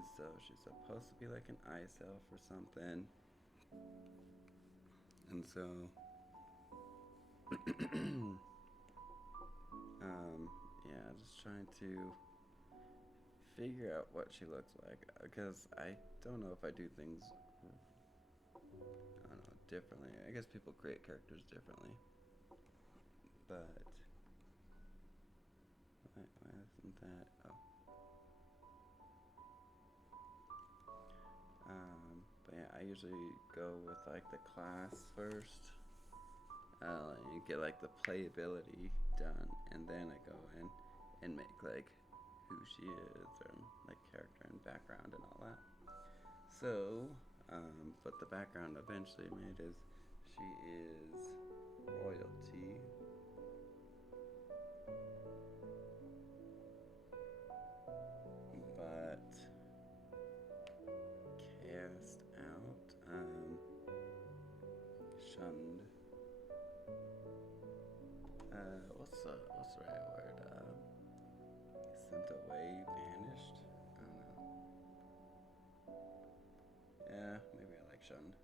And so she's supposed to be like an ice elf or something. And so, yeah, just trying to figure out what she looks like. Because I don't know if I do things, I don't know, differently. I guess people create characters differently. But, why isn't that? Oh. But yeah, I usually go with like the class first. You get like the playability done, and then I go in and make like who she is, or like character and background and all that. So, but the background eventually made is she is royalty. But cast out, shunned. What's the right word? Sent away, banished. I don't know. Yeah, maybe I like shunned.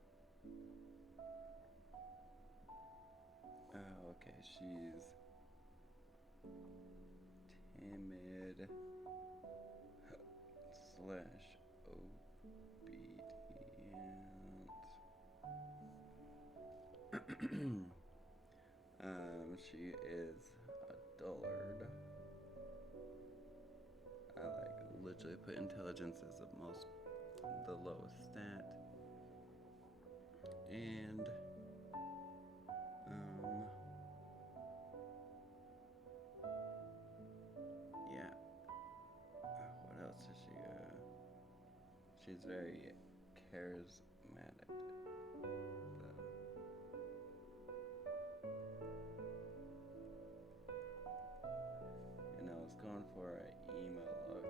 Oh, okay. She's timid slash obedient. She is a dullard. I like literally put intelligence as the lowest stat. And yeah. What else is she? She's very charismatic. And I was going for an emo look.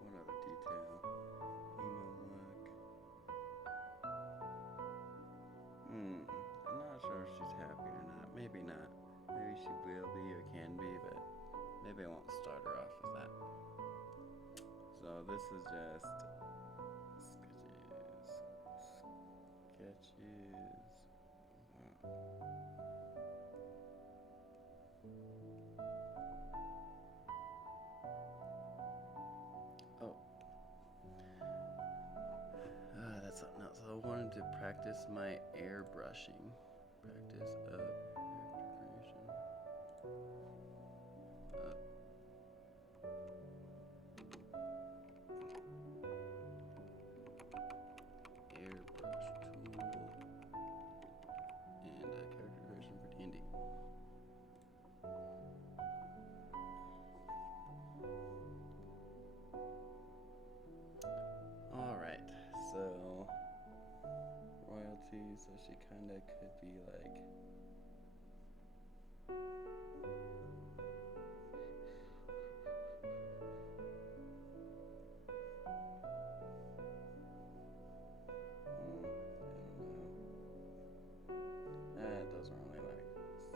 What other detail? Emo look. I'm not sure if she's happy or not. Maybe not. Maybe she will be or can be, but maybe I won't start her off with that. So this is just sketches. Oh, that's something else. I wanted to practice my airbrushing. Practice of character creation. Airbrush tool and character creation for D&D. Alright, so royalty, so she kind of could be like it doesn't really like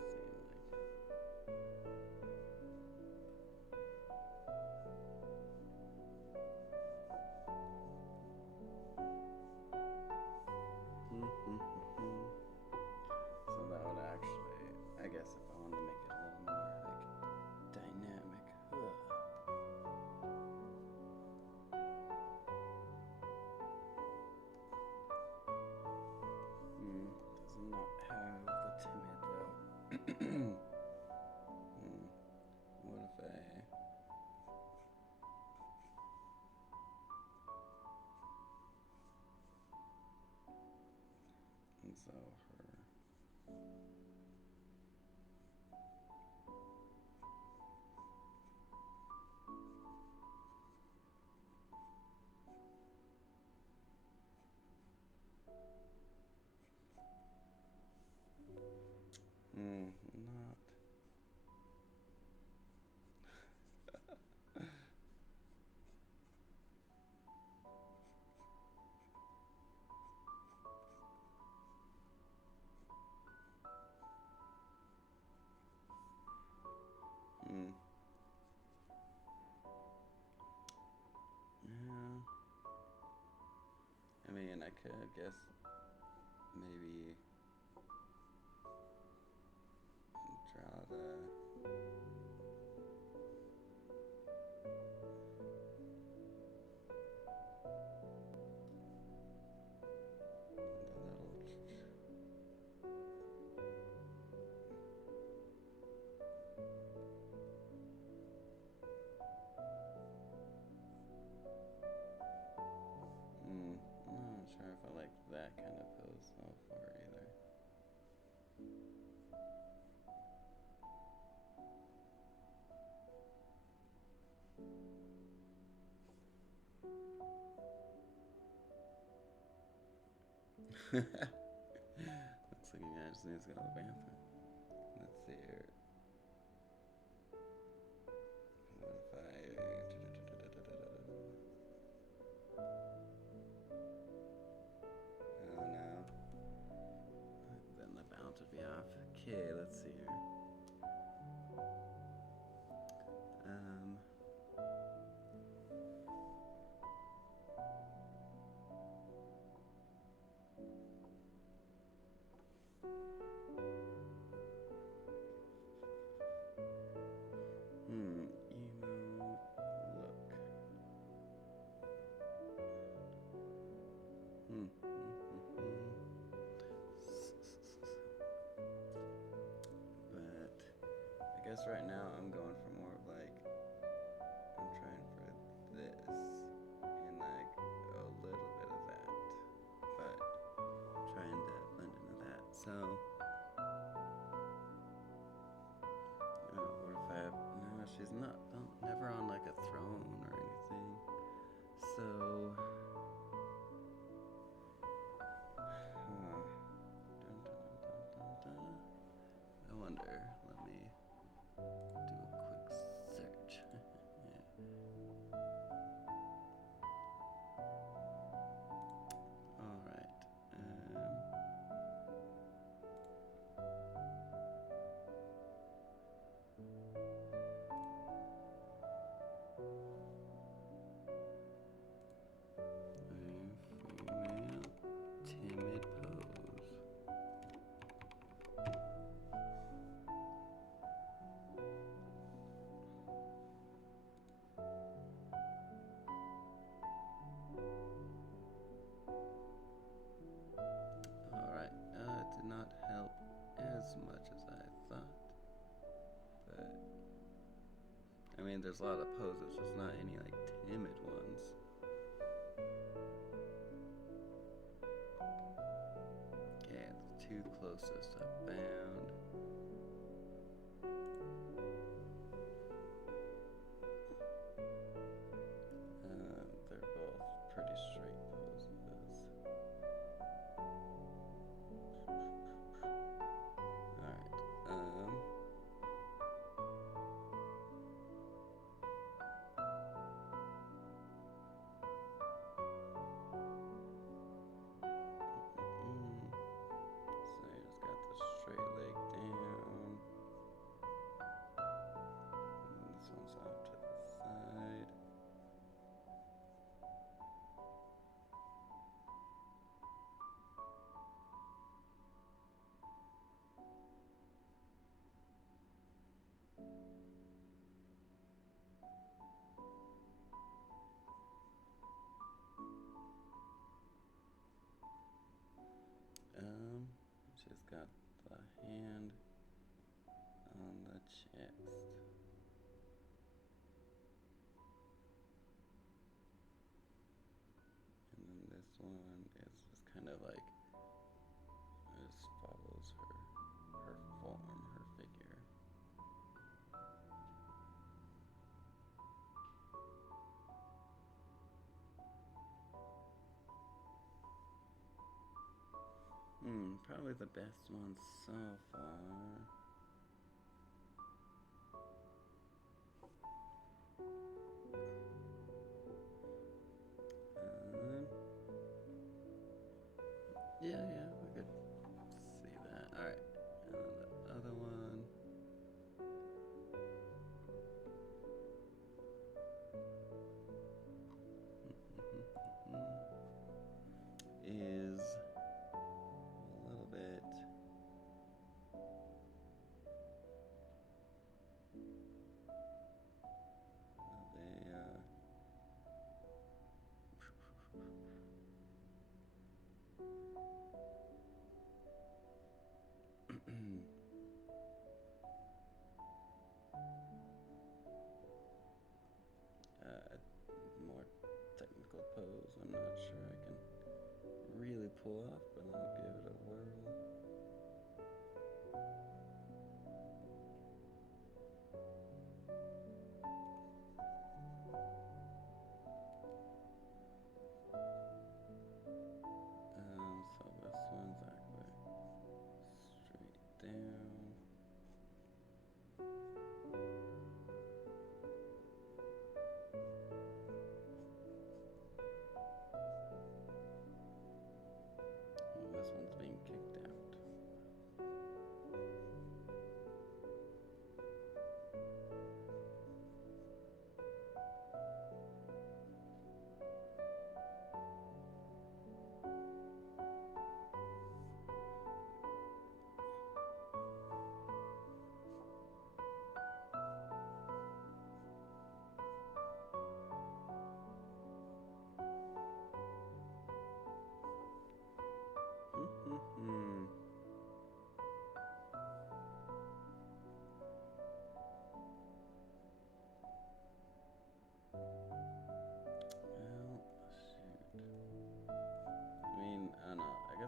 seem like so that would actually, I guess if I wanted to make it a little more like dynamic. Does not have the timid though. What if I and so her not Okay, I guess maybe draw the I'm not sure if I like that kind of pose so far either. Looks like you guys need to go to the bathroom. Let's see here. What if I... Oh no. Then the balance would be off. Okay, let's see here. Emo look. But I guess right now I'm going for more of like, I'm trying for this and like a little bit of that, but trying to blend into that. So what if I have, no, she's not, never on like a throne or anything. So I wonder, let me do a quick search. Alright. Female timid pose. Alright, it did not help as much as I thought, but I mean there's a lot of poses, there's not any like timid ones. Okay, the two closest I found. They're both pretty straight poses. Alright, so you just got the straight leg down. And this one's off to the side. Just got the hand on the chest. And then this one is just kind of like, just follows her form, her figure. Probably the best one so far. Yeah, we could see that. Alright, and then the other one.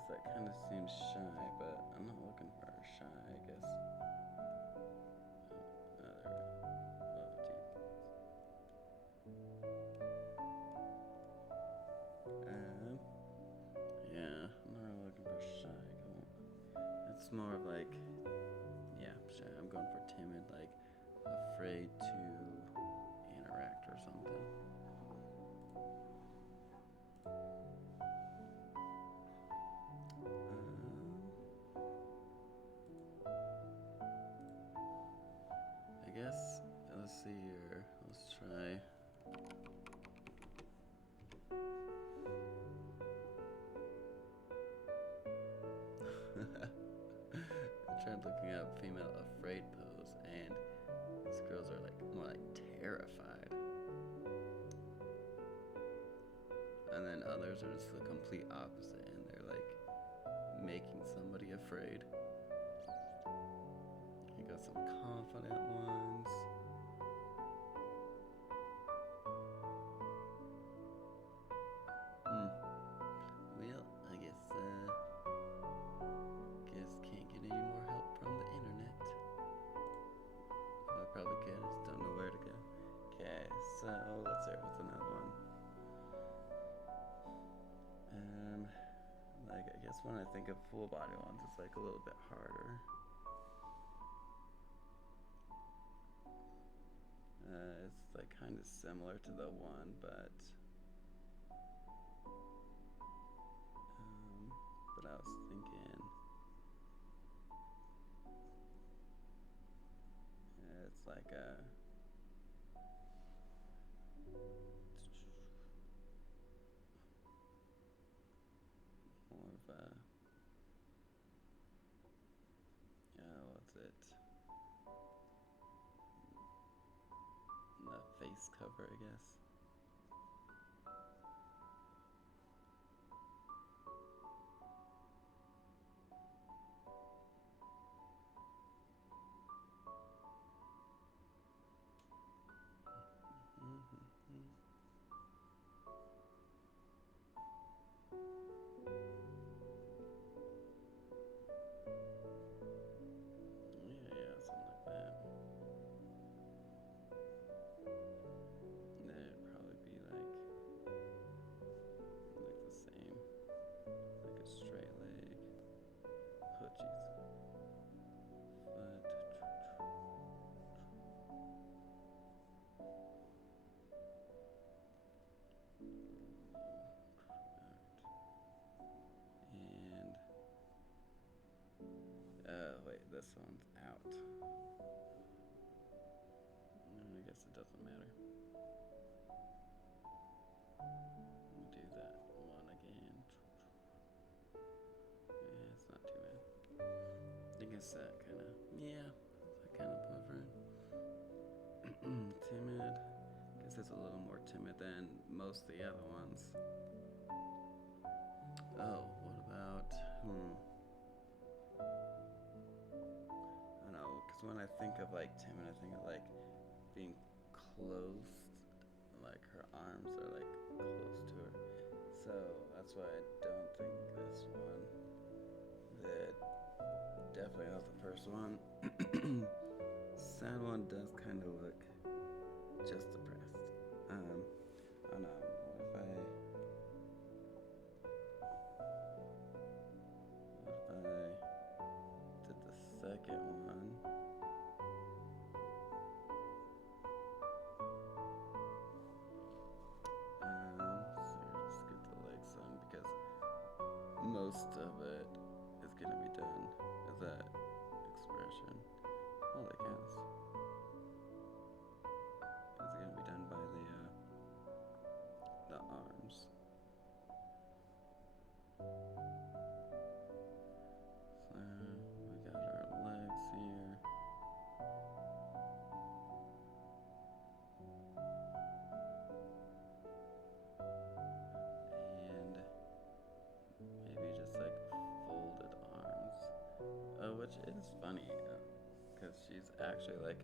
guess that kind of seems shy, but I'm not looking for shy, I guess. Yeah, I'm not really looking for shy. It's more of like, yeah, shy. I'm going for timid, like afraid to interact or something. I guess, let's see here. Let's try. I tried looking up female afraid pose, and these girls are like more like terrified. And then others are just the complete opposite, and they're like making somebody afraid. You got some confident ones. Well, I guess can't get any more help from the internet. Well, I probably can, I just don't know where to go. Okay, so let's start with another one. Like I guess when I think of full body ones, it's like a little bit harder. It's like kind of similar to the one, but I was thinking it's like a more of a what's it? The face cover, I guess. Yeah, something like that. That'd probably be like the same, like a straight leg. Oh jeez. Foot. And wait, this one's out. I guess it doesn't matter. Do that one again. Yeah, it's not too bad. I guess that kind of, hovering. Timid. I guess it's a little more timid than most of the other ones. Oh, what about, I don't know, because when I think of like timid, I think of like being close, like her arms are like close to her. So that's why I don't think this one. That definitely not the first one. Sad one does kind of look just depressed. I don't know. What if I did the second one? So just get the legs done because most of it is gonna be done with that expression. Holy cows. It's gonna be done by the arms. So we got our legs here. And maybe just like folded arms. Which is funny, because she's actually like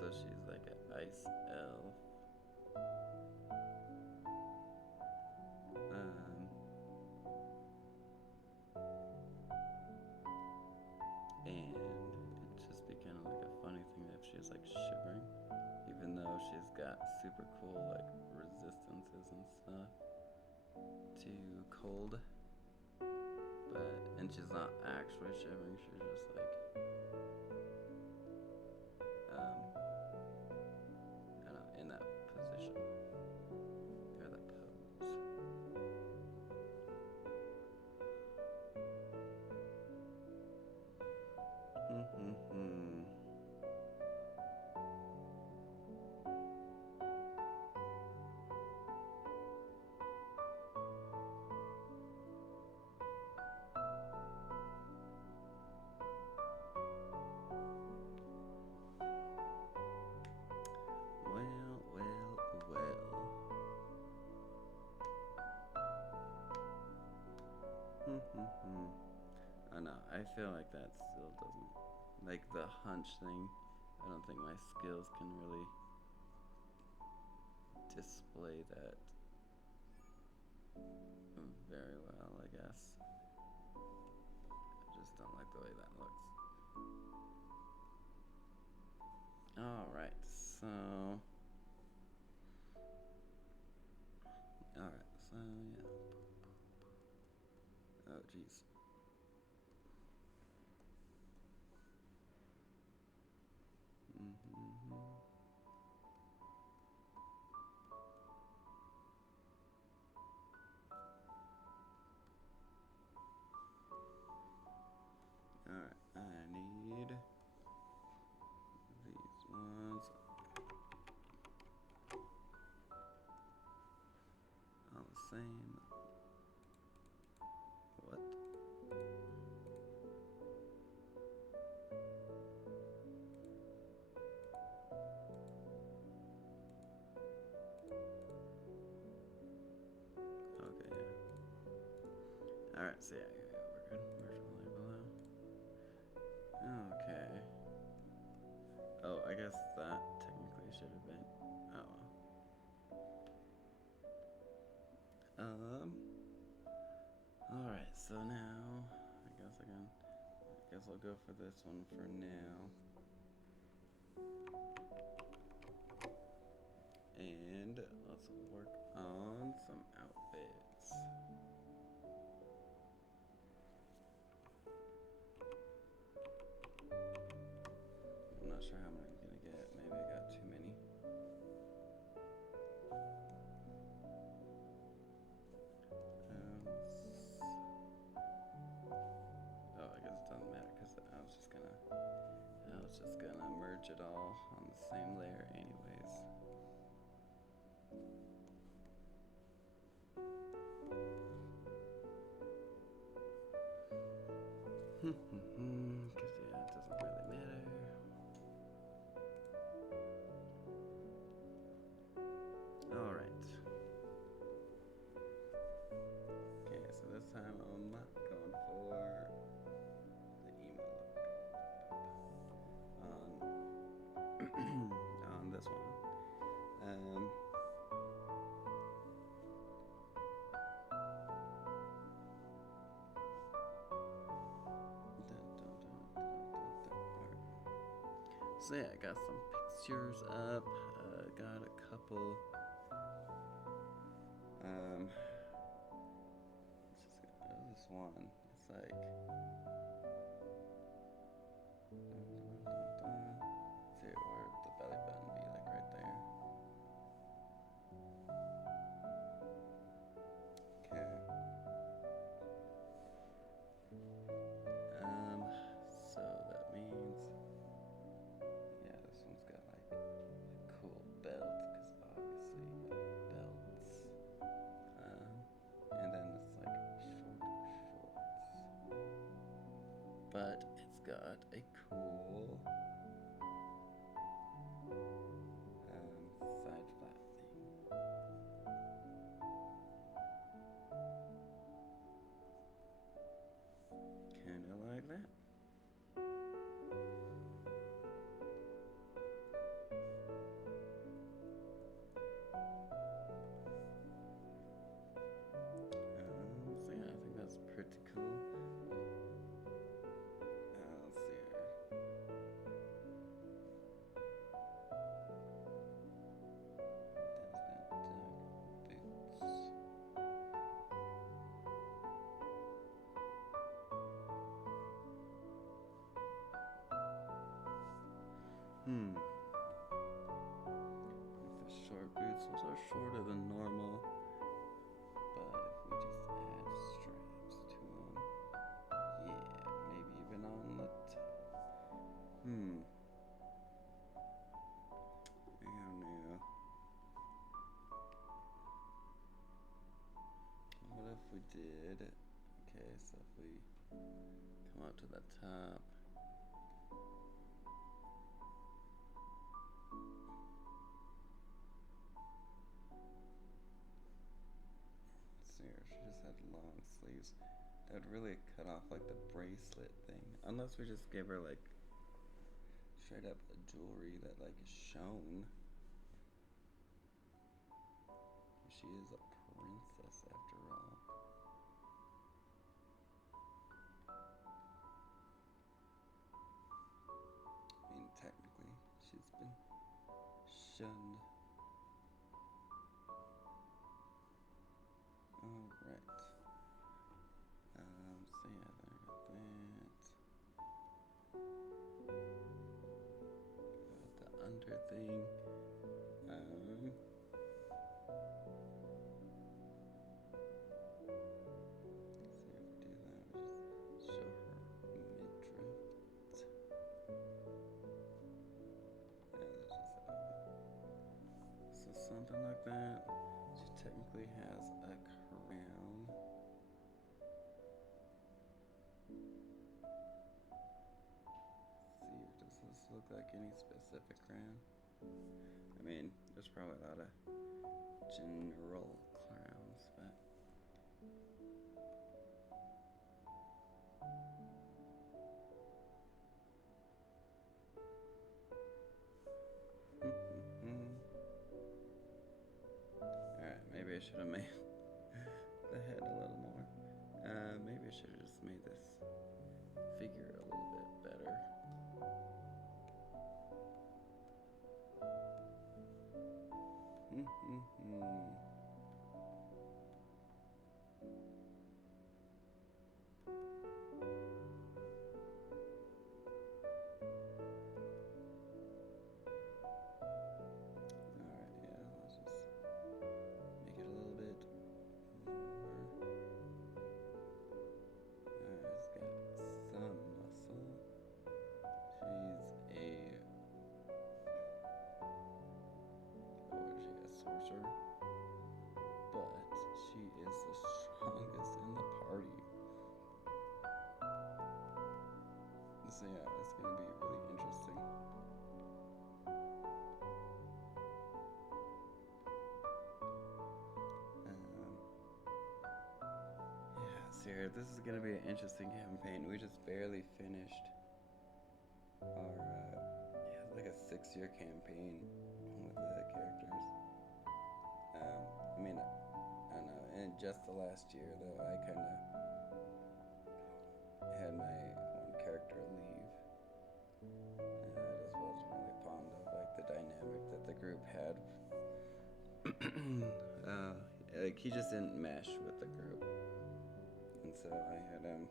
so she's like an ice elf. got super cool like resistances and stuff to cold. And she's not actually shivering, she's just like I don't know, in that position or that pose. I know, I feel like that still doesn't, like the hunch thing, I don't think my skills can really display that very well, I guess. I just don't like the way that looks. Alright, so yeah. Oh, jeez. Alright, I need these ones. All the same. What? Okay, yeah. Alright, so yeah, we're good. Marginally below. Okay. Oh, I guess that technically should have been. Oh well. Alright, so now I guess I'll go for this one for now. And let's work on some outfits. I'm not sure how many I'm gonna get. Maybe I got too many. Oh, I guess it doesn't matter because I was just gonna merge it all on the same layer anyways. Because yeah, it doesn't really matter. Alright. Okay, so this time I'm going for the emo look on this one. So yeah, I got some pictures up. Got a couple. This one. It's like. See where the belly button be, like right there. Okay. So that means. Yeah, this one's got like cool belts, because obviously you got belts. And then it's like shorts. But it's got a cool side flap thing. Kinda like that. So yeah, I think that's pretty cool. Let's see here. Hmm. With the short boots, those are shorter than normal. But if we just add stripes to them, yeah, maybe even on the I don't know. What if we did? Okay, so if we come up to the top. See here, she just had long sleeves. That would really cut off like the bracelet thing. Unless we just give her like straight up a jewelry that like is shown. She is a princess after all. I mean, technically, she's been shunned. Alright. So yeah, there I got that. Got the under thing. Something like that. She technically has a crown. See, does this look like any specific crown? I mean, there's probably a lot of general crowns, but alright, maybe I should have made the head a little more. Maybe I should have just made this figure a little bit better. But she is the strongest in the party. So yeah, it's gonna be really interesting. Yeah, Sarah, this is gonna be an interesting campaign. We just barely finished our like a 6-year campaign with the characters. I mean, I don't know. In just the last year, though, I kind of had my one character leave. And I just wasn't really fond of like the dynamic that the group had. Like he just didn't mesh with the group, and so I had him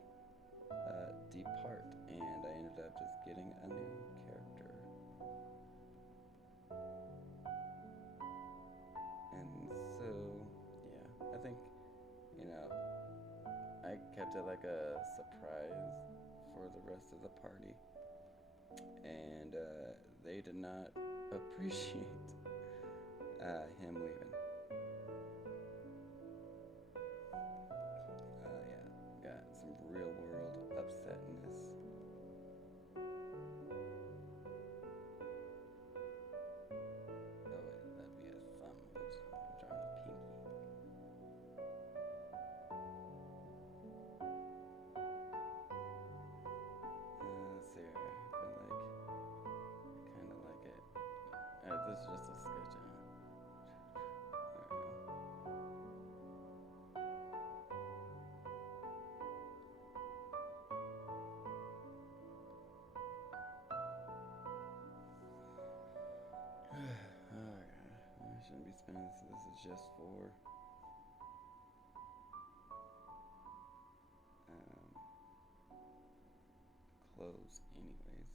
depart, and I ended up just getting a new character. And so, yeah, I think, I kept it like a surprise for the rest of the party. And they did not appreciate him leaving. Yeah, got some real world upsetness. Oh wait, that'd be a thumb. I'm drawing a pinky. Sarah, I feel like I kind of like it. This is just a sketch. Alright, I shouldn't be spending this. This is just for clothes, anyways.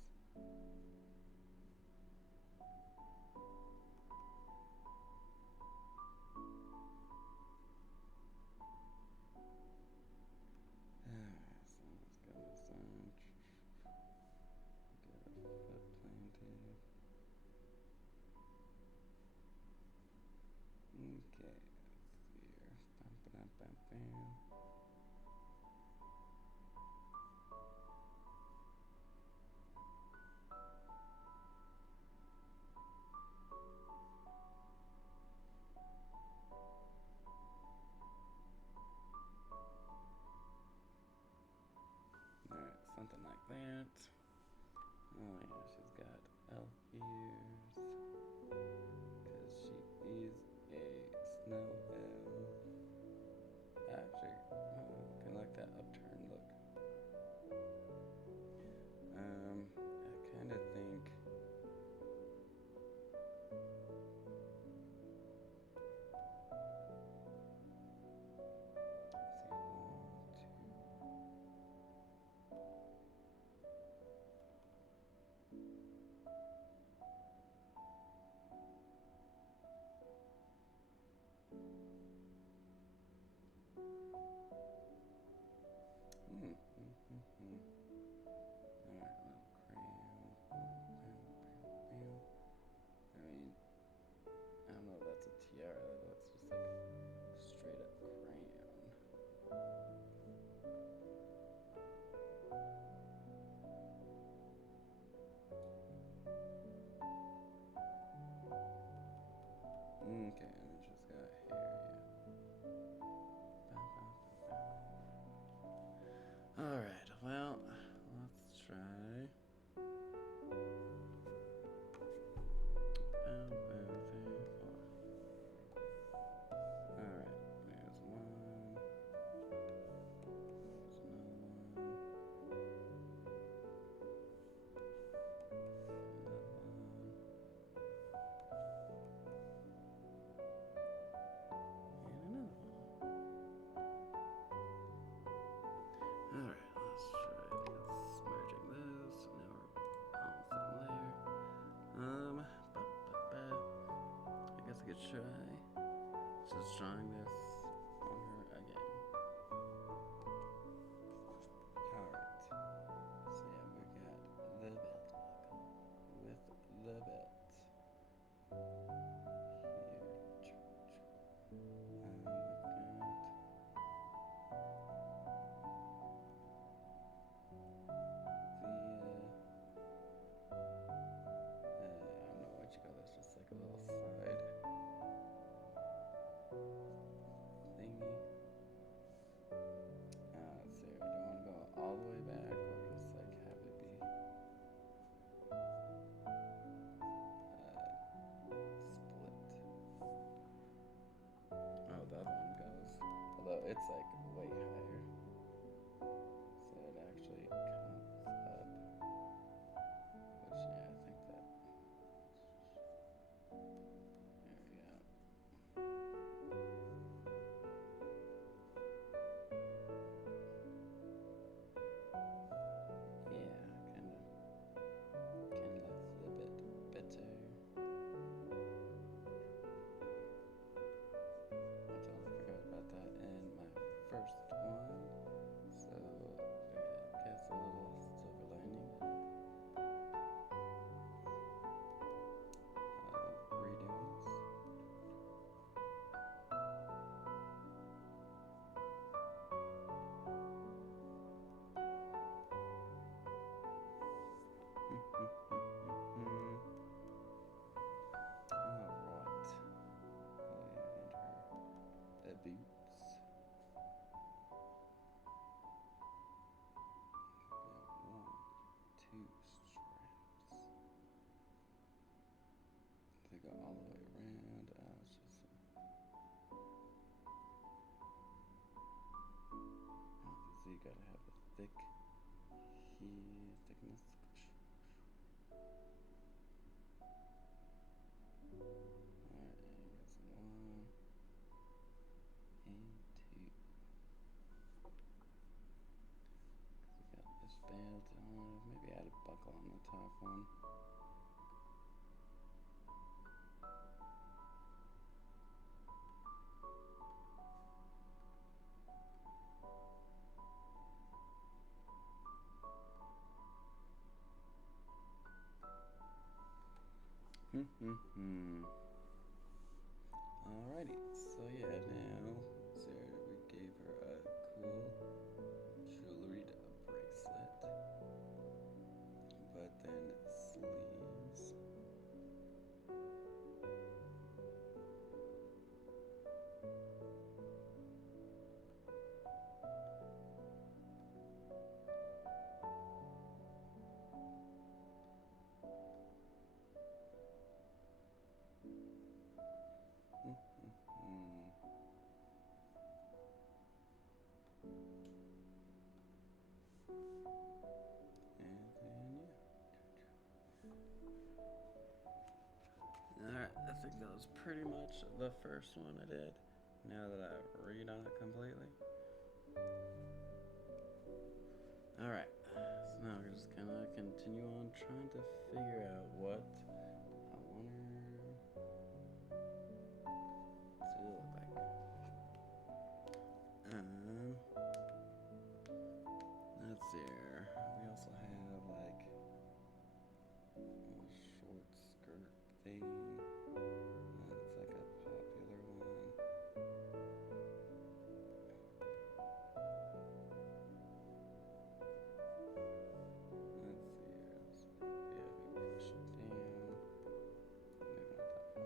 that. Oh yeah, she's got elf ears. Because she is a snow elf. Actually, kind of like that upturned look. I kind of think. Alright, little crayon. I mean, I don't know if that's a tiara, that's just like straight up crayon. Okay, and then she's got hair, yeah. Alright, well, let's try. Alright, there's one. There's another one. Alright, let's try merging this. Now we're almost done there. I guess I could try just drawing this on her again. Alright. So yeah, we got the belt with the belt. Just like a little side thingy. Let's see, do I want to go all the way back or just like have it be split? Oh, the other one goes, although it's like way higher, so it actually comes up, which yeah, I think that. Go all the way around. It's just so you gotta have a thick thickness. Alright, here's one and two. We got this belt on. Maybe add a buckle on the top one. Alrighty, so yeah, now Sarah, we gave her a cool jewelry bracelet, but then sleeves. Alright, I think that was pretty much the first one I did. Now that I read on it completely. Alright, so now we're just gonna continue on trying to figure out what I want to look like. Let's see here. We also have like a short skirt thing. That's like a popular one. Let's see here. Yeah, we push it down. Maybe not that far. Okay,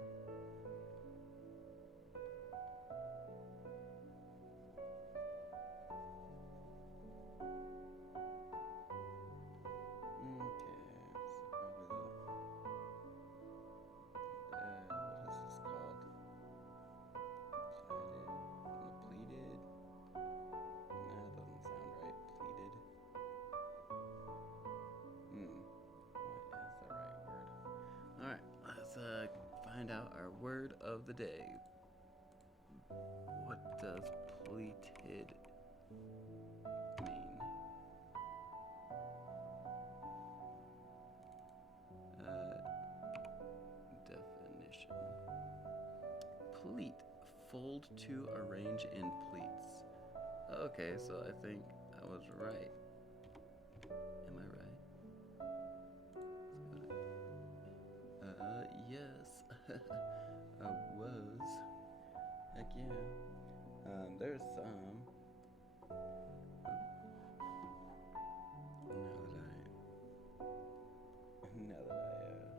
so probably what is this called? Pleated? That doesn't sound right. Pleated. What is the right word? Alright, let's find out our word of the day. What does pleated mean? Definition. Pleat. Fold to arrange in pleats. Okay, so I think I was right. Am I right? Yes. I was. Heck yeah. There's some. Now that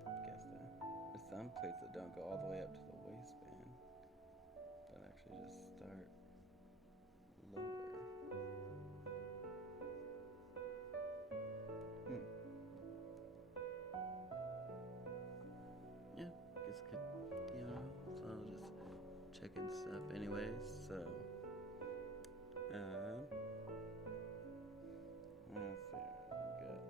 I guessed that. There's some pleats that don't go all the way up to the waistband. That actually just start lower. Yeah, guess could, so I'll just checking stuff anyways, so, let's see, we got like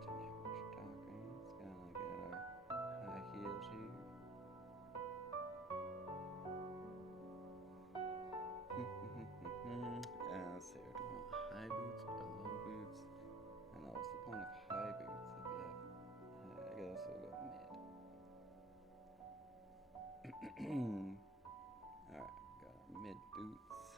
just general stockings. Gonna get our high heels here. Let's see, do we want high boots or low boots? I know, what's the point of high boots if you have, I guess we'll go mid. Alright, got our mid boots.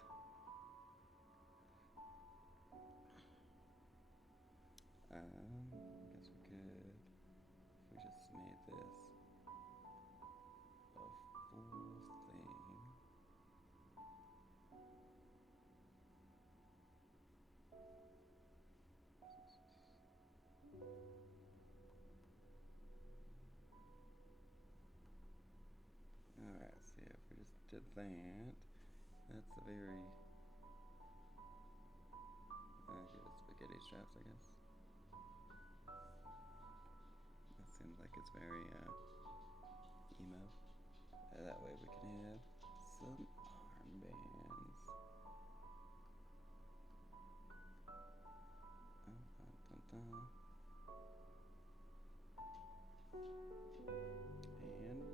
Guess we could, if we just made this a full thing. Alright, see if we just did that. That's a very give it spaghetti straps, I guess. That seems like it's very emo. That way we can have some armbands. And wristbands. And a layered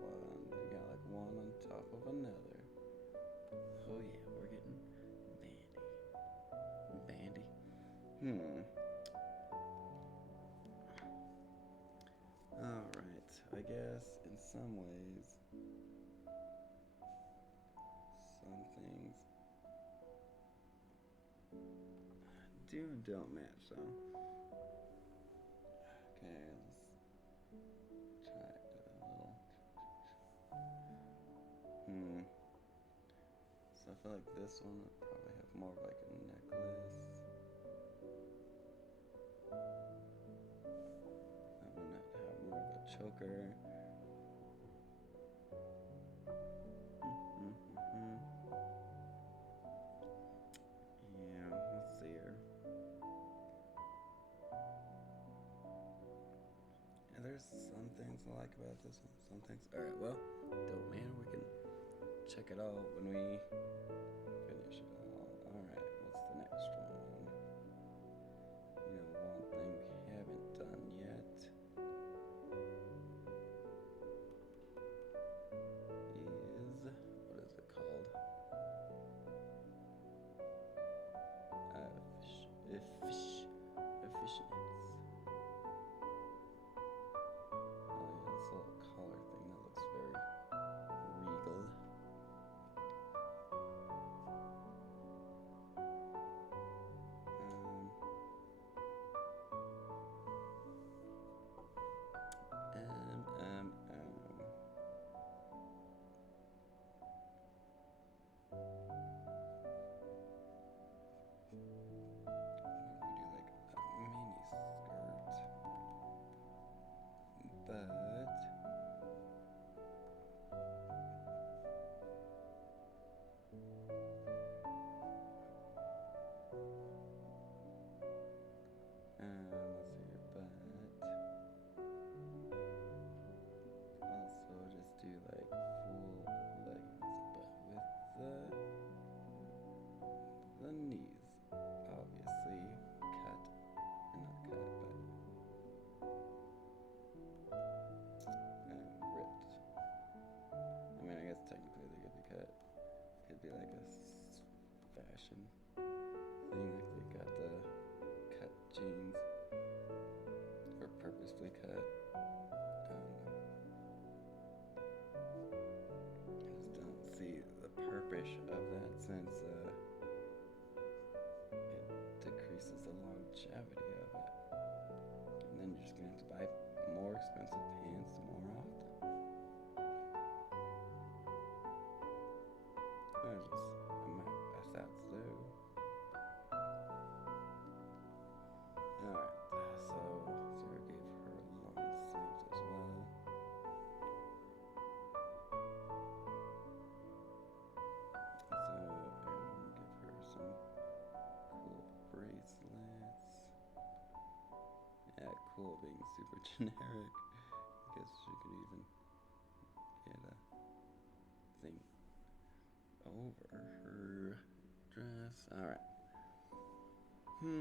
one. We got like one on top of another. Oh yeah, we're getting bandy. Alright, I guess in some ways, some things do and don't match, so. Okay, let's try it a little. So I feel like this one would probably have more of like a necklace. That one would have more of a choker. Yeah, let's see here. things I like about this one. Some things. Alright, well, don't matter. We can check it all when we finish it all. Alright, what's the next one? One thing we haven't done yet is what is it called? Efficiency. Oh yeah, this little collar thing that looks very regal. Be like a fashion thing, like they got the cut jeans or purposefully cut. I just don't see the purpose of that since it decreases the longevity of it, and then you're just gonna have to buy more expensive pants more often. I might pass out soon. Alright, so Sarah gave her long sleeves as well. So I'm gonna give her some cool bracelets. Yeah, cool being super generic. I guess she could even get a thing over her dress. Alright. No.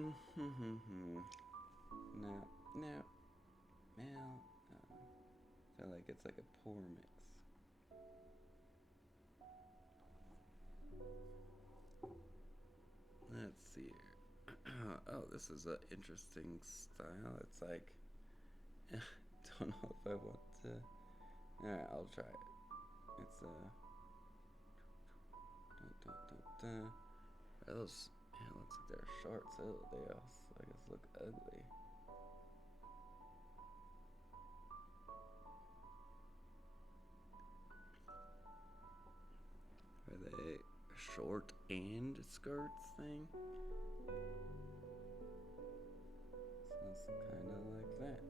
I feel like it's like a poor mix. Let's see here. Oh, this is an interesting style. It's like, don't know if I want to. Alright, I'll try it. It's Are those? Yeah, it looks like they're shorts. Oh, they also, I guess, look ugly. Are they short and skirts thing? Sounds kind of like that.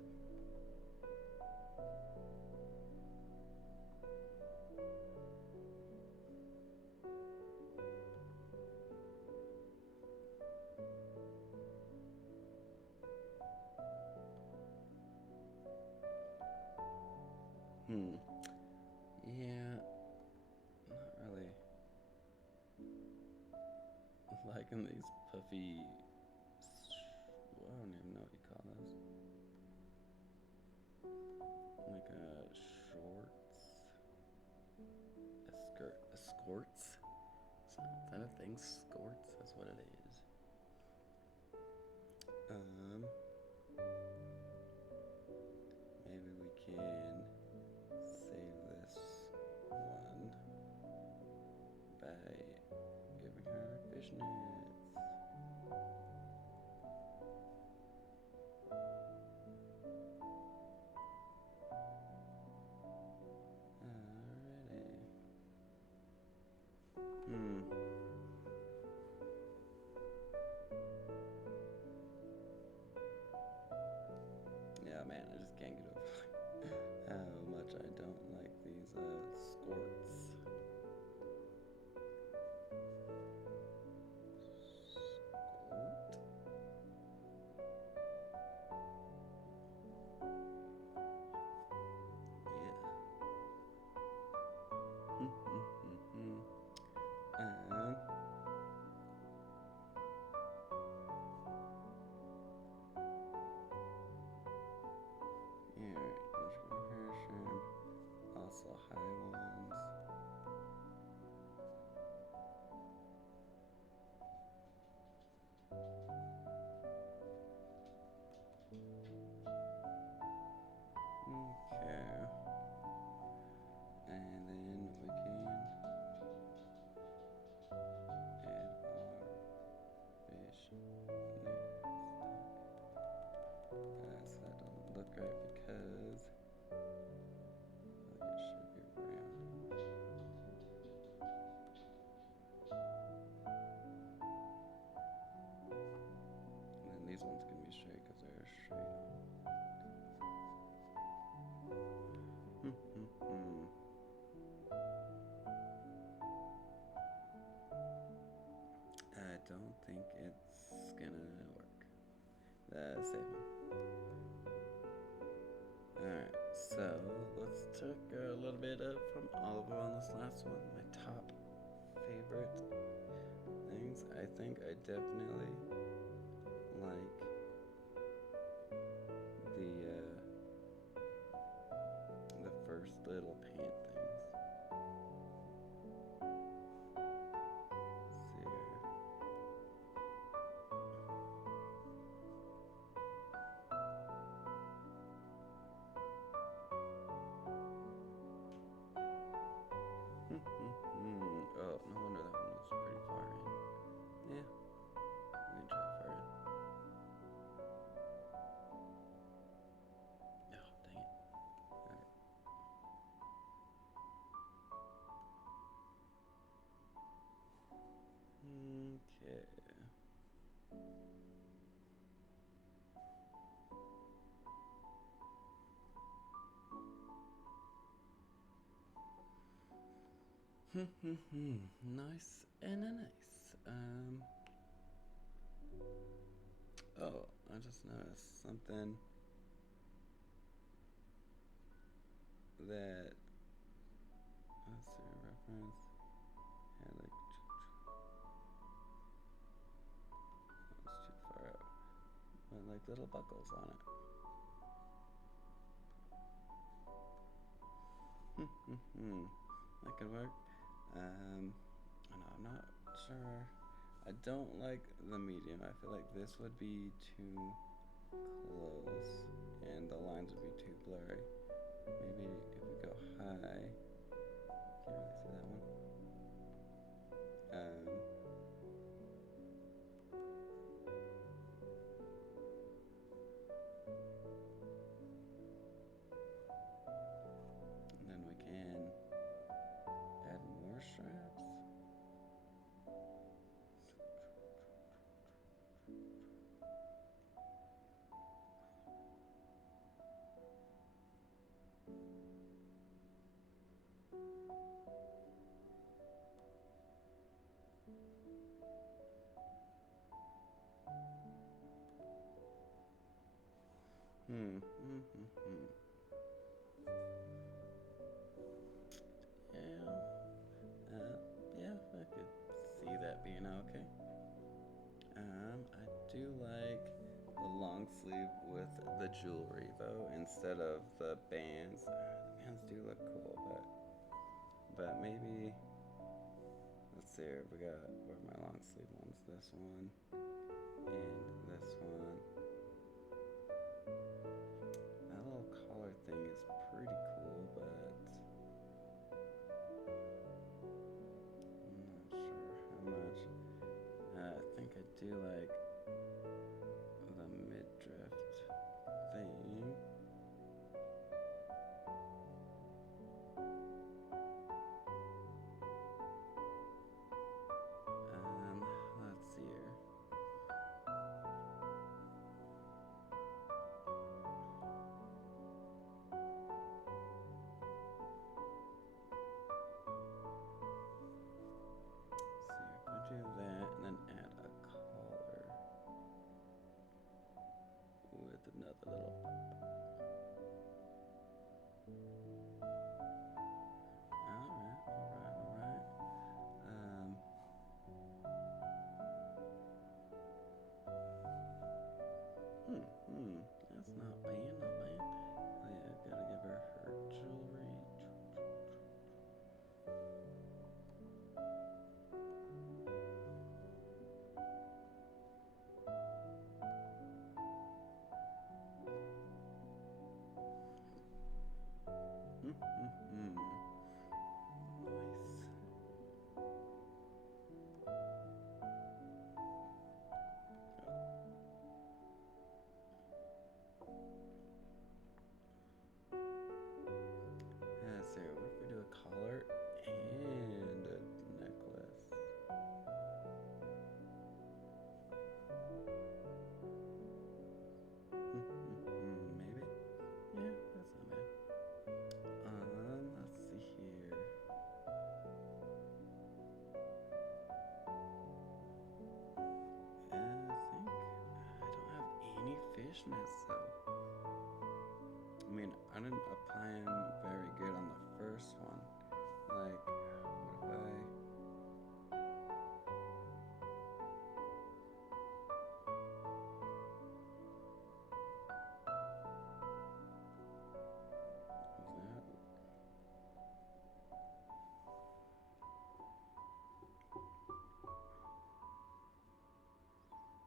Yeah, not really liking these puffy, I don't even know what you call those. Like shorts, escorts. Is that a thing? Skorts? That's what it is. Maybe we can save this one by giving her fishnets. Yeah, man, I just can't get over how much I don't like these skorts. don't think it's gonna work. The save one. Alright, so let's talk a little bit from Oliver on this last one. My top favorite things. I think I definitely like the first little pant things. Let's see here. Oh, no wonder that one was pretty far in. Yeah, we can try far in. Oh, dang it. Alright. Okay. Nice and a nice. Oh, I just noticed something that, let's see, reference, had like, it's too far out, but like little buckles on it. That could work. I'm not sure. I don't like the medium. I feel like this would be too close and the lines would be too blurry. Maybe if we go high, can't really see that one. And then we can add more straps. Yeah, I could see that being okay. I do like the long sleeve with the jewelry though, instead of the bands. The bands do look cool, but maybe, let's see here, we got, where are my long sleeve ones? This one, and this one. That little collar thing is pretty cool, but I'm not sure how much. I think I do like the midriff thing. Let's see here. Let's see if I do that and then add a collar. question is so. I mean, I didn't apply them very good on the first one. Like, what if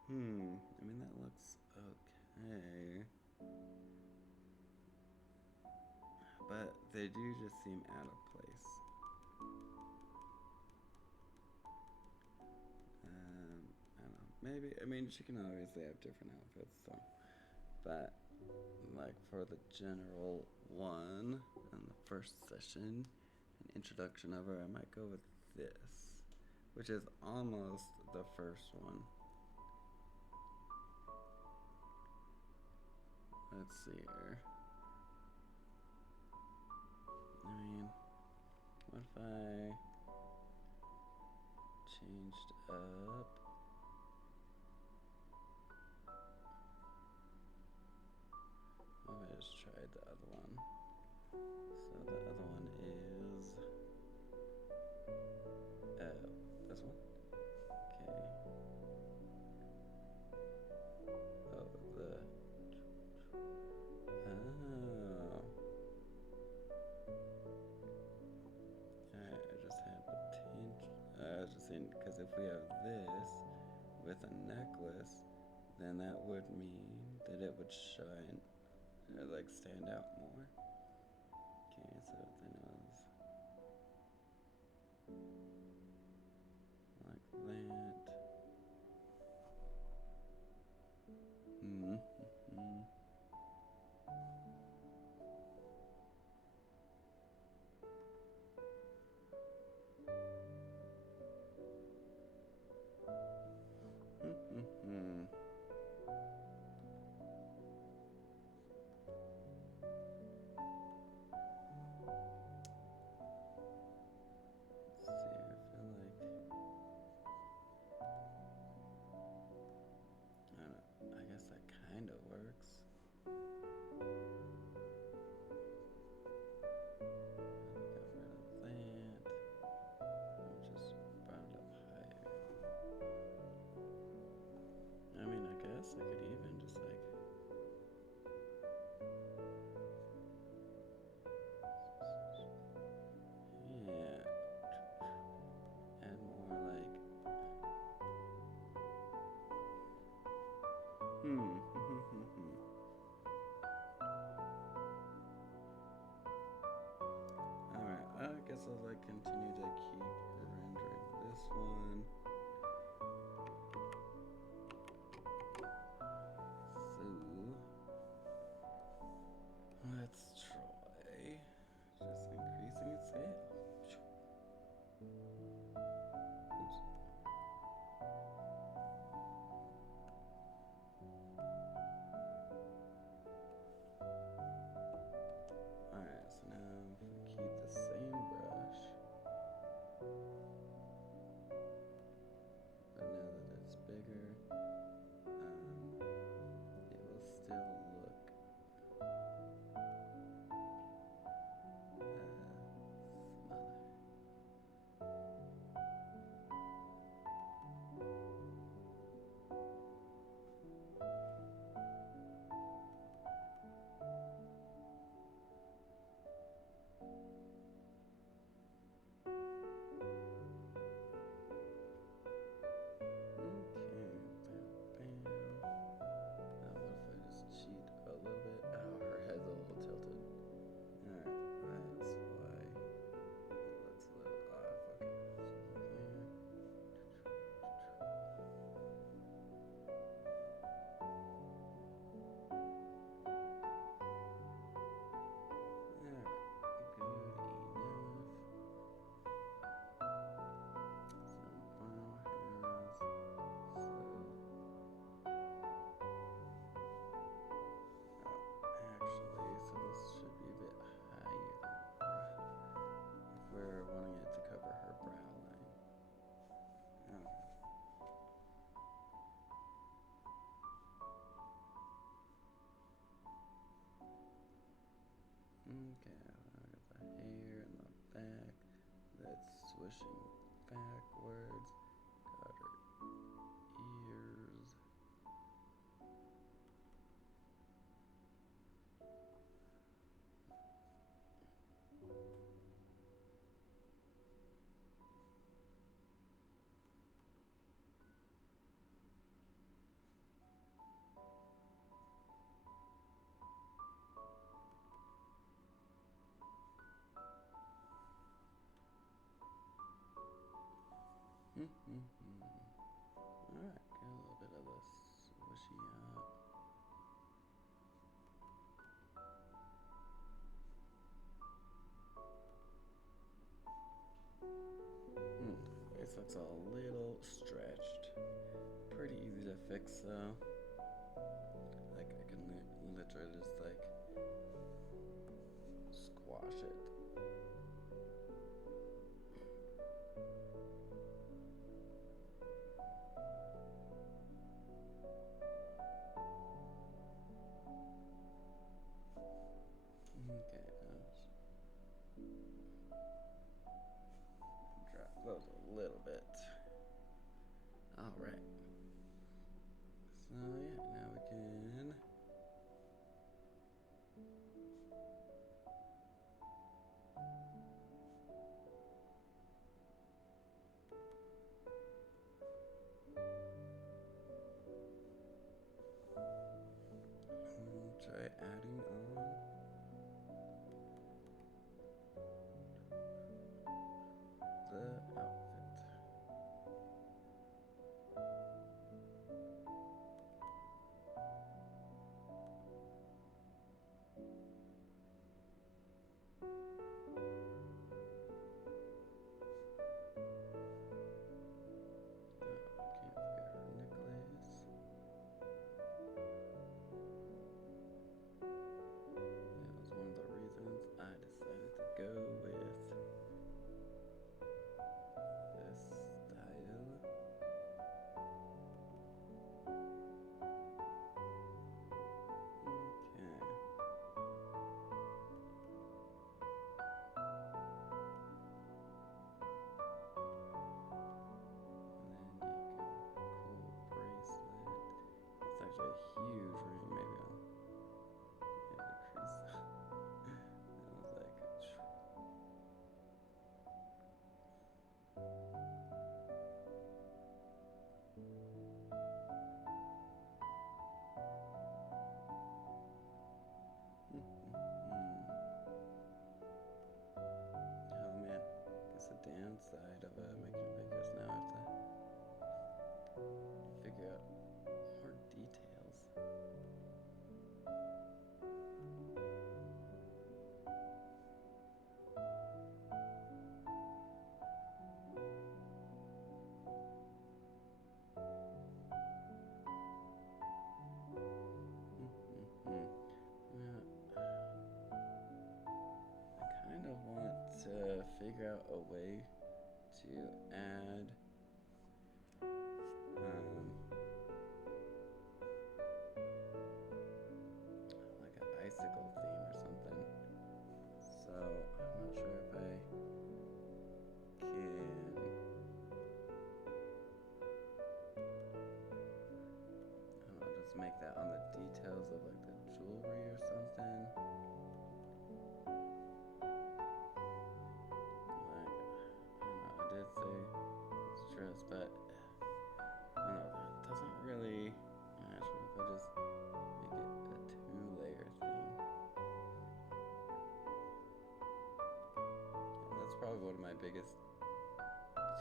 I mean, that looks okay. But they do just seem out of place. I don't know. Maybe, I mean, she can obviously have different outfits, so. But, like, for the general one, in the first session, an introduction of her, I might go with this, which is almost the first one. Let's see here. I mean, what if I changed up? Oh, I just tried the other one. So the other one is this one. Okay. Oh, I just had the I was just saying, because if we have this with a necklace, then that would mean that it would shine, or like stand out more. Okay, so then it was like that. Okay, I got the hair in the back that's swishing backwards. Got her ears. Alright, get a little bit of the swishy up. Face looks a little stretched. Pretty easy to fix though. Like I can literally just like squash it. Okay, drop those a little bit. Alright. So yeah, now we can try adding on the outfit. Can't forget her necklace. That was one of the reasons I decided to go with this style. Okay. And then you go cool bracelet. It's actually a huge ring. Maybe I'll decrease that. That was like oh man, guess the downside of making it bigger is now I have to figure out more details. Yeah, I kind of want to figure out a way to add like an icicle theme or something. So I'm not sure if I can, just make that on the details of like the jewelry or something. Like, I don't know, I did say stress, but I don't know, that doesn't really, I'm not sure if I just make it a 2-layer thing. And that's probably one of my biggest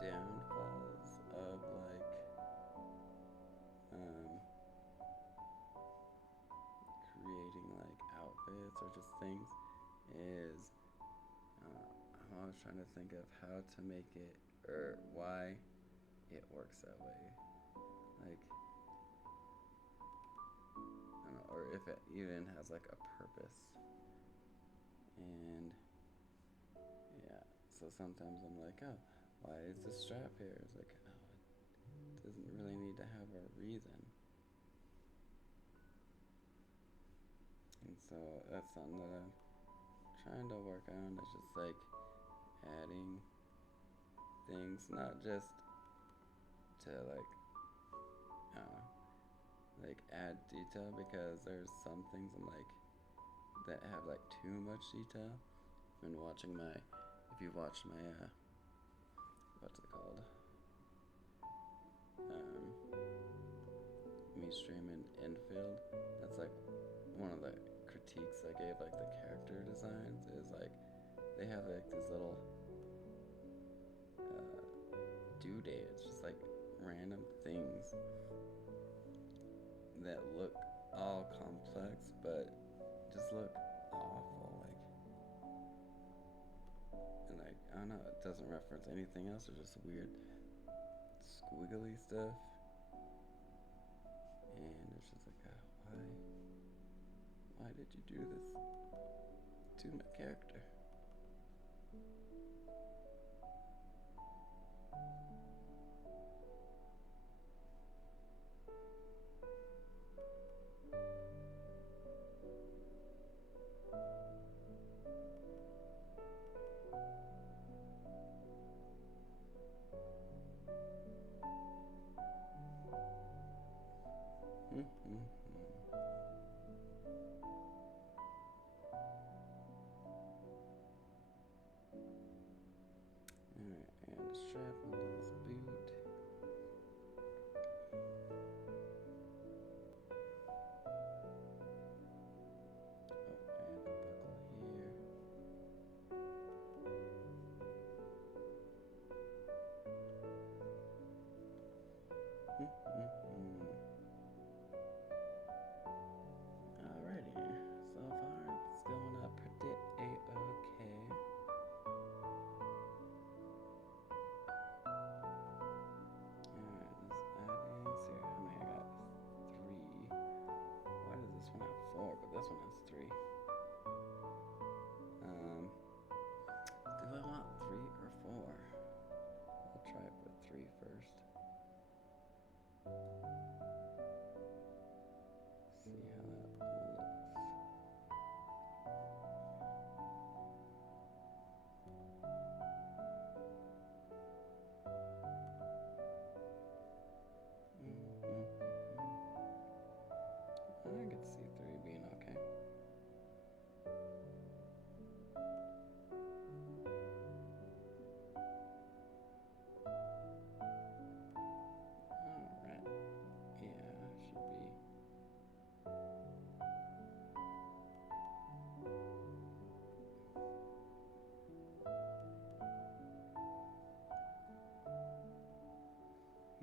downfalls of like creating like outfits or just things is I'm always trying to think of how to make it or why it works that way. Like I don't know, or if it even has like a purpose. And yeah, so sometimes I'm like, oh, why is the strap here? It's like, oh, it doesn't really need to have a reason. And so that's something that I'm trying to work on is just like adding things, not just to like add detail, because there's some things I'm like that have like too much detail. I've been watching my, if you've watched my what's it called? Me streaming Infield. That's like one of the critiques I gave like the character designs is like they have like these little due dates, just like random things that look all complex but just look awful, and like I don't know, it doesn't reference anything else, or just weird squiggly stuff, and it's just like why did you do this to my character? Alright, and a strap onto this boot. Oh, and a buckle here. Alrighty, so far it's going up pretty a-okay. Alright, let's add in. See how many I got? 3. Why does this one have 4, but this one has 3? Do I want 3 or 4? I'll try it with 3 first. See how that looks. I could see 3 being okay. Alright. Yeah, should be.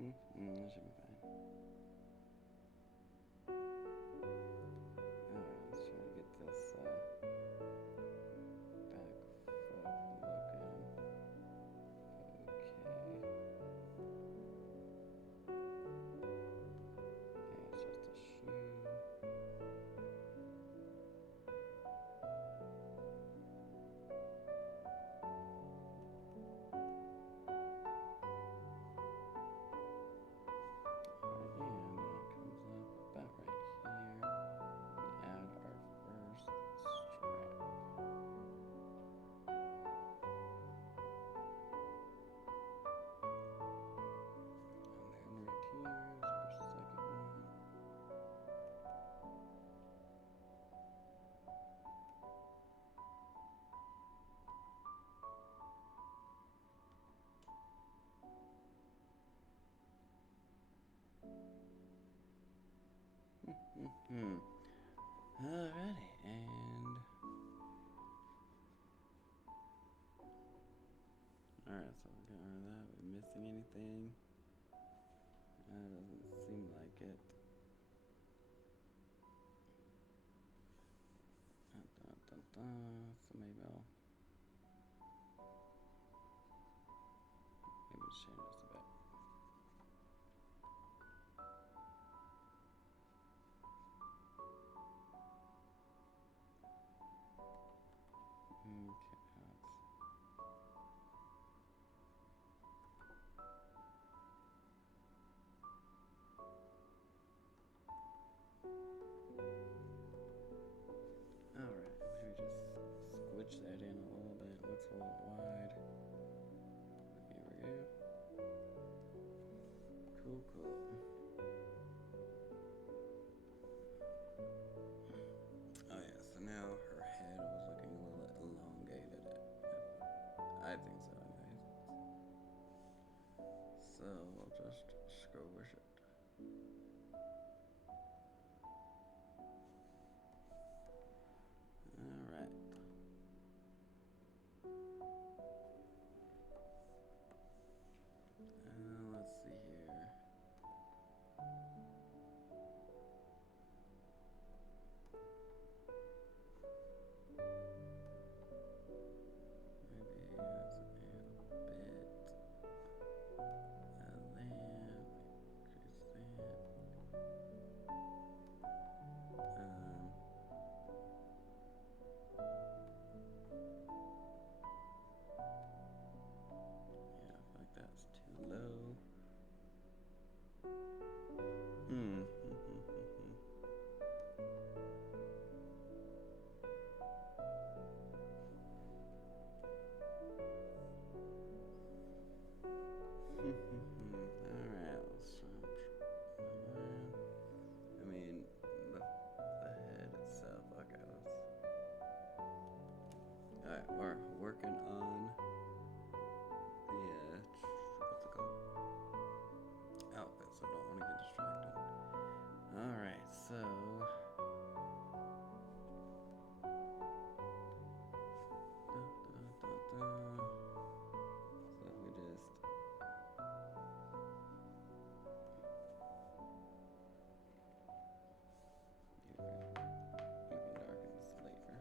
That should be fine. Alright, let's try to get this back foot looking. Okay. Okay, it's just a shoe. And then it comes up about right here. We add our first strap. And then right here is our second one. Alrighty, and alright, so we're getting rid of that. Are we missing anything? Doesn't seem like it. So maybe I'll just change this a bit. Okay, push it. Alright. Let's see here. Maybe let's add a bit. A lamp. Increase that. Yeah, I feel like that's too low. Alright, let's I mean, the head itself. Okay, let's. Alright, we're working on the what's it called? Outfit, so I don't want to get distracted. Alright, so. So we just. You can darken this later.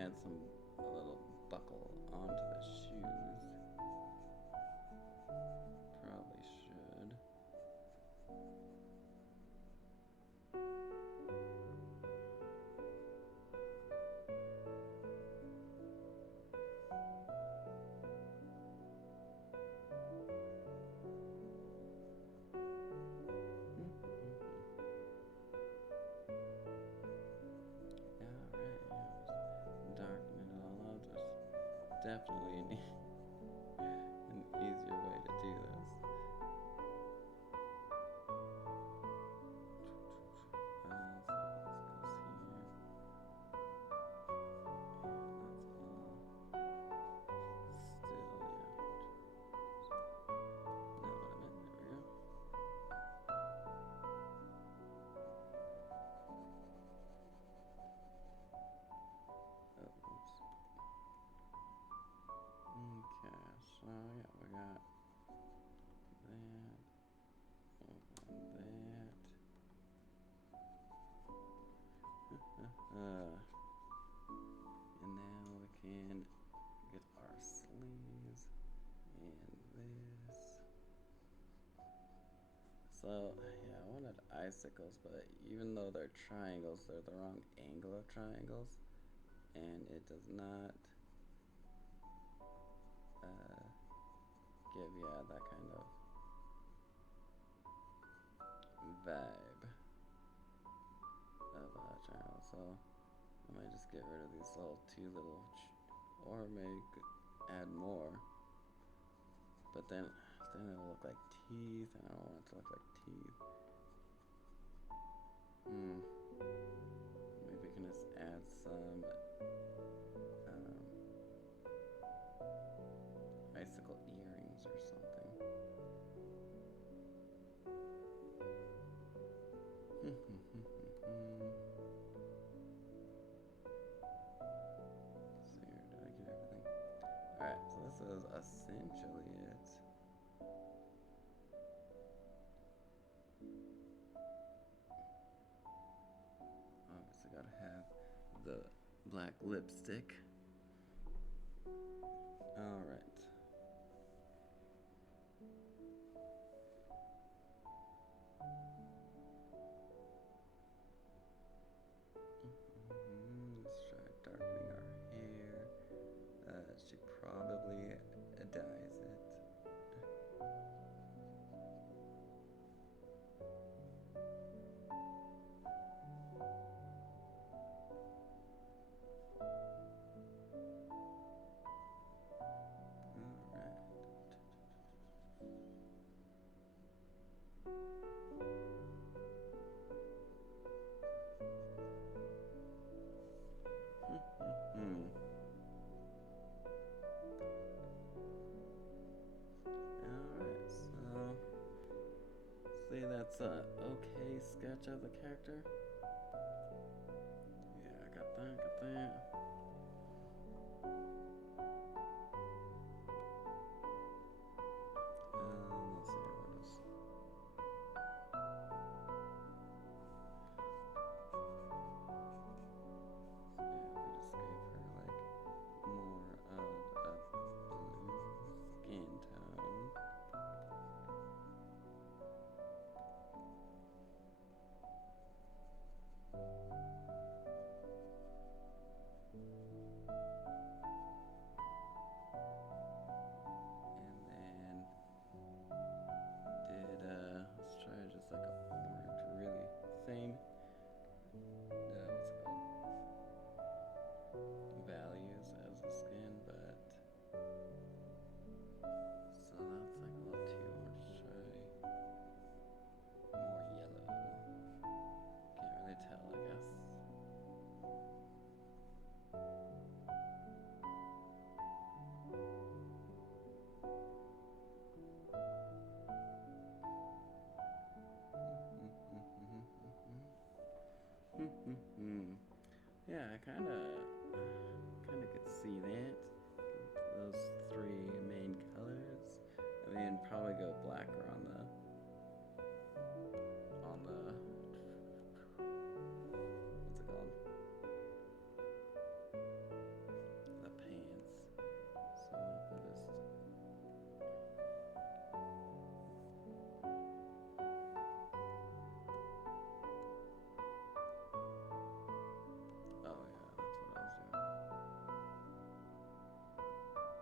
Add a little buckle onto the shoes. Probably should. Definitely an easier way to do this. So this goes here. And that's all still, not what I meant. There we go. Oh, oops. Okay, so yeah, we got that, and now we can get our sleeves and this. So yeah, I wanted icicles, but even though they're triangles, they're the wrong angle of triangles, and it does not give that kind of vibe of a triangle. So I might just get rid of these two little, or add more. But then it'll look like teeth, and I don't want it to look like teeth. Maybe we can just add some icicle earrings or something. See here, did I get everything? Alright, so this is essentially it. Obviously gotta have the black lipstick. Alright. Let's try darkening our hair. She probably dyes it. that's a okay sketch of the character. Yeah, I got that, let's see, what else? So yeah, we just gave her like more of a blue skin tone. And then let's try just like an orange, really same what's it called, values as the skin, but so that's like a little too orange. Try more yellow. Can't really tell, I guess. Yeah, I kind of could see that. Those three main colors. I mean, probably go blacker on the what's it called? The pants. So if I just oh yeah, that's what I was doing.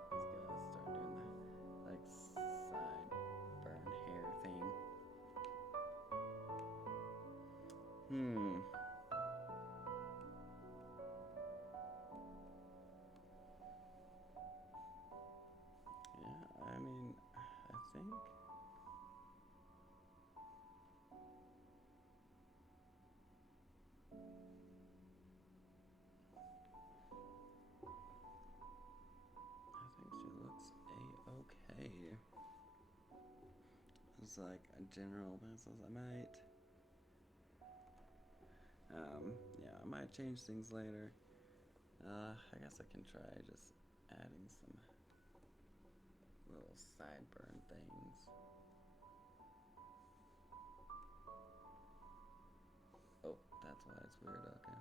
I was gonna start doing that like sideburn hair thing. Yeah, I mean, I think she looks a-okay. It's like a general basis. Yeah, I might change things later. I guess I can try just adding some little sideburn things. Oh, that's why it's weird, okay.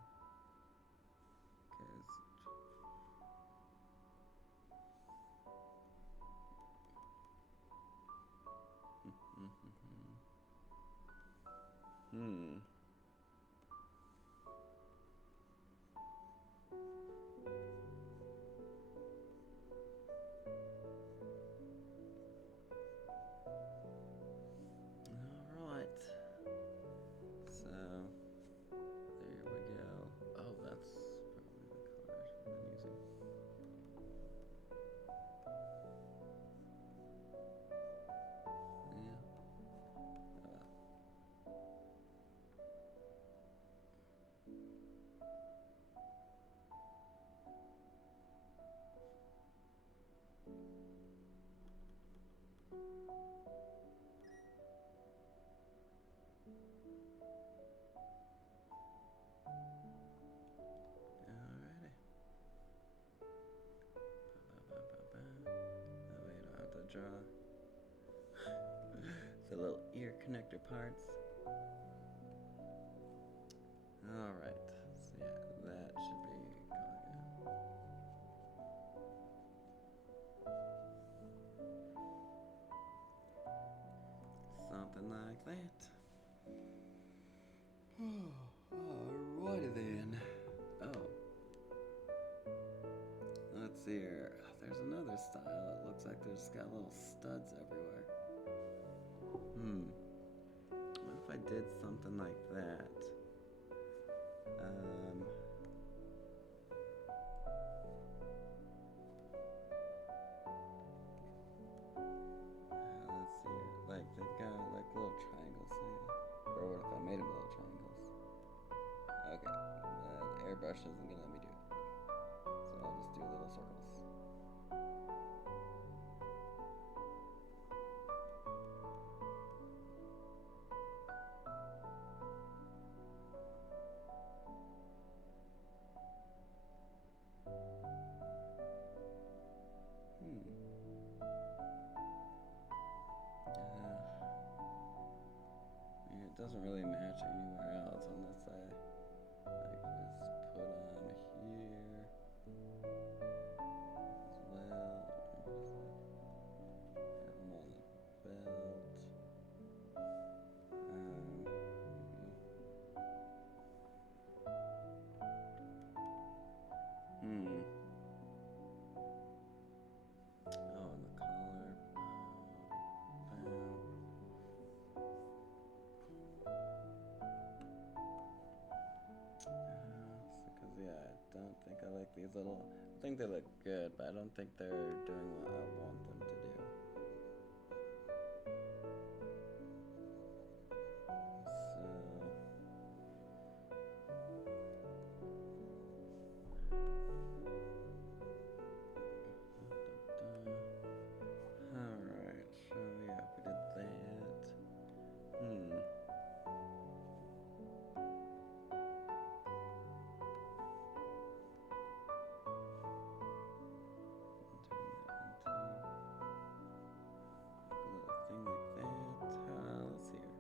Alright. So, there we go. Oh, that's probably the colors I've been using. Yeah. Alrighty. That way you don't have to draw the little ear connector parts. Alright. So yeah, that should be going in. Something like that. Alrighty then. Oh. Let's see here. There's another style. It looks like there's got little studs everywhere. What if I did something like that? Let's see. Like they've got like little triangles here. Or what if I made them little triangles? Okay. The airbrush isn't gonna let me do it. So I'll just do little circles. doesn't really match anywhere else unless I like just put on here as well. Have them on the belt. Oh, and the collar. Because yeah, I don't think I like these little. I think they look good, but I don't think they're doing what I want them to do. Alright, so yeah, we did that. Turn that into a little thing like that. Let's see here.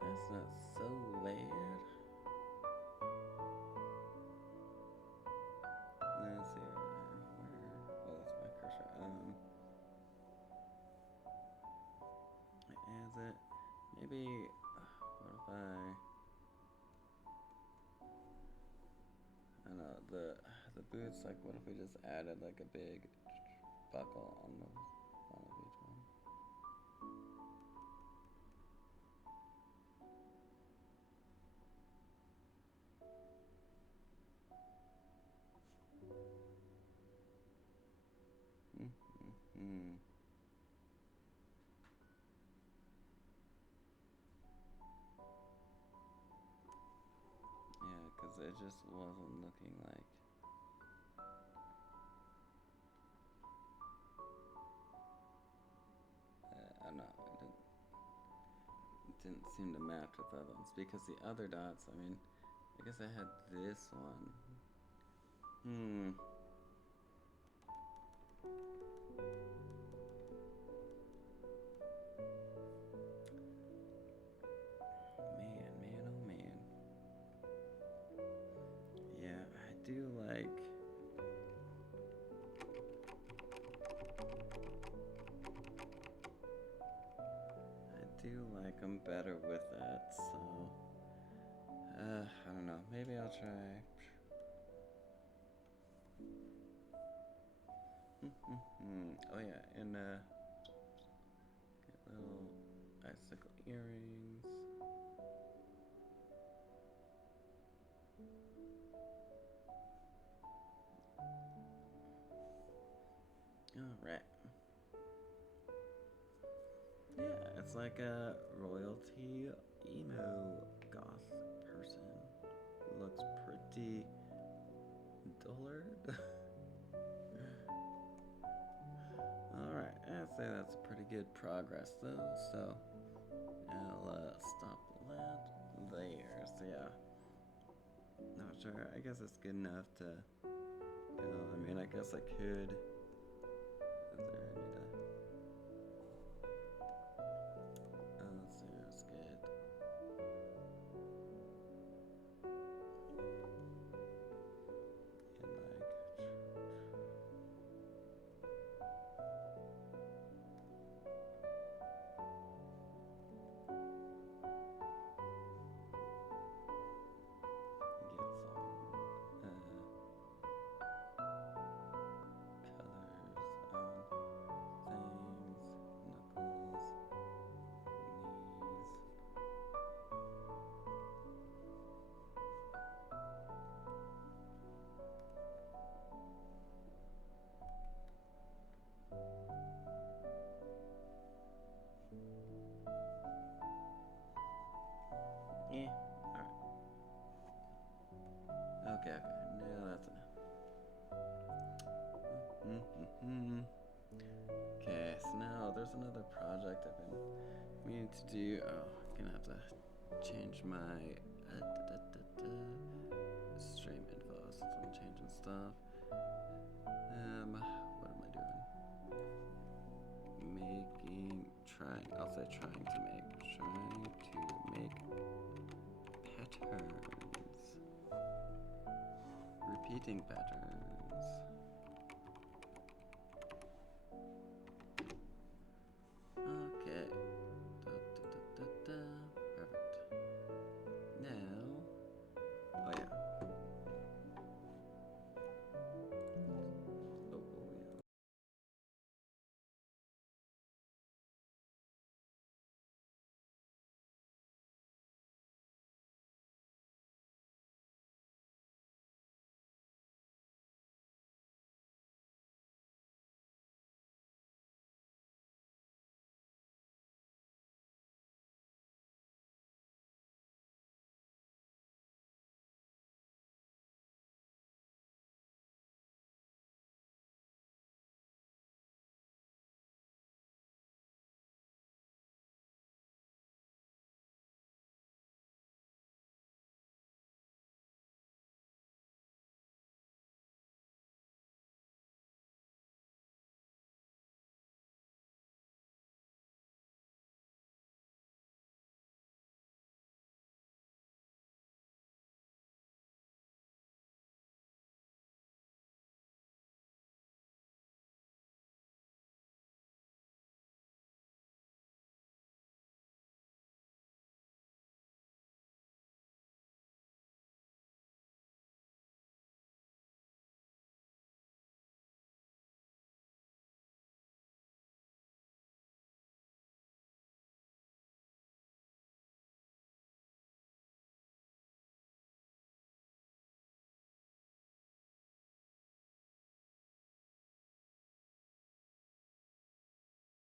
That's not so bad. Let's see here. Oh, that's my cursor. It adds it. Maybe. What if I don't know, the boots, like what if we just added like a big buckle on the one of each one? Yeah, because it just wasn't looking like. I don't know. It didn't seem to match with the other ones because the other dots. I mean, I guess I had this one. Man, oh man. Yeah, I do like. I'm better with that, so I don't know. Maybe I'll try. Oh yeah, and get little icicle earrings. All right. Yeah, it's like a royalty emo goth person. Looks pretty dullard. Alright, I'd say that's pretty good progress though, so I'll stop that there. So yeah, not sure. I guess it's good enough to, I mean, I guess I could. Is there any let's see, let's get. Yeah, alright. Okay, now that's enough. Okay, so now there's another project I've been meaning to do. Oh, I'm gonna have to change my stream info since I'm changing stuff. What am I doing? trying. I'll say trying to make patterns. Repeating patterns.